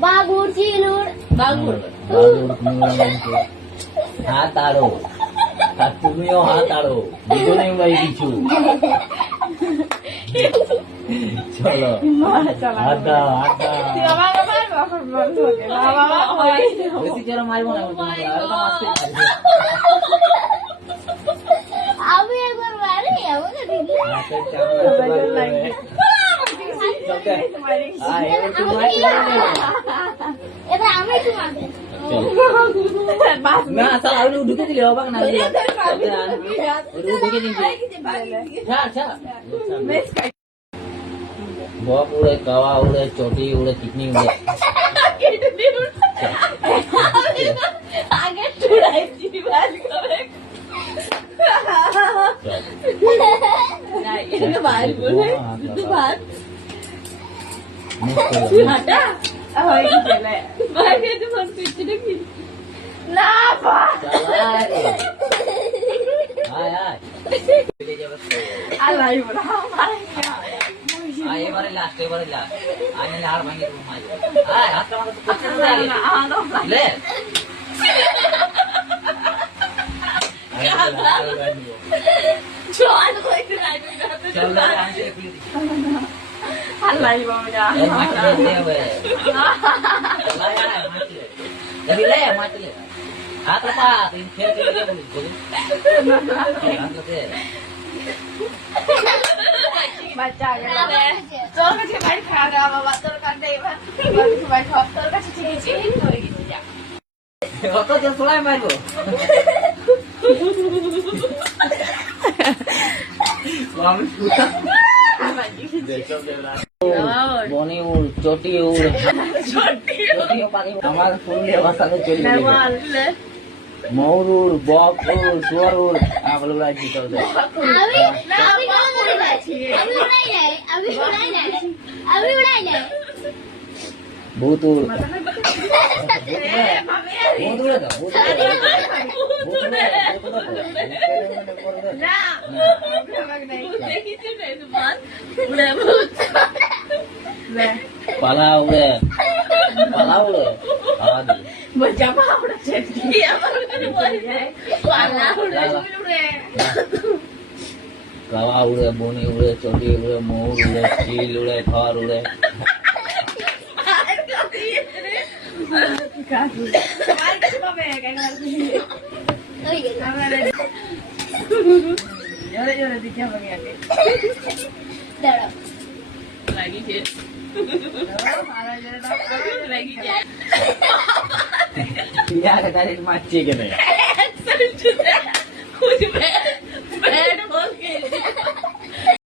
বাগুর চিলুর বাগুর হাত আড়ো আর তুমিও হাত আড়ো দুজনে ভাই কিছু চলো হাত দাও হাত দাও বেশি জোরে মারবো না আমি একবার মারি আমাকে দিদি এবার আমি একটু মারবো না চল আর ঢুকে দিলে হবে না ঢুকে দিন ছাড় ছাড় বক উড়ে কাওয়া উড়ে চটি উড়ে কিডনি উড়ে আগে চুড়াইছি বাজ করে নাই এটা বাজ বলে দুটো ভাত হাটা হই গেলে বাইরে তো ফোন করতে দেখি না বা আয় আয় আলাই বড় আয় এবারে লাস্ট আয় না আর ভাঙি তুমি মাই আয় হাতটা মাথা তো করতে না লে জোয়ান কইতে নাই চল লে আনতে খুলে দি আলাই বাবা এ মাটি দে হবে লাই আয় মাটি লে লে মাটি লে হাত পা তিন ফের के लिए बोली हाथ दे বাচ্চা গেলে তোর কাছে বাড়ি খাওয়া দাওয়া বাবা তোর কাছে এবার সবাই সব তোর কাছে চিনিছি হয়ে গেছে যা অত যে সোলাই মারবো আমি বনি উড় চটি উড় চটিও পারি আমার শুনলে ভাষাতে চলে যাবে ময়ূর উড় বক উড় শুয়োর উড় বলে বলে কি করবে আমি উড়াই নাই ভূত উড় ভূত উড়ে দাও ভূত উড়ে না দেখিছ না তোমার উড়ে ভূত পালা উড়ে পালা উড়ে পালা দি মজা পাওড়া চেষ্টি আমার কাছে বলে যায় পালা উড়ে কাওয়া উড়ে বনি উড়ে চটি উড়ে ময়ূর উড়ে চিল উড়ে ঘর উড়ে তোমার কাছে পাবে কেন জোরে জোরে দিতে হবে আগে দাঁড়াও লাগিছে লাগিছে ইয়ার ডাইরেক্ট মারছে কেন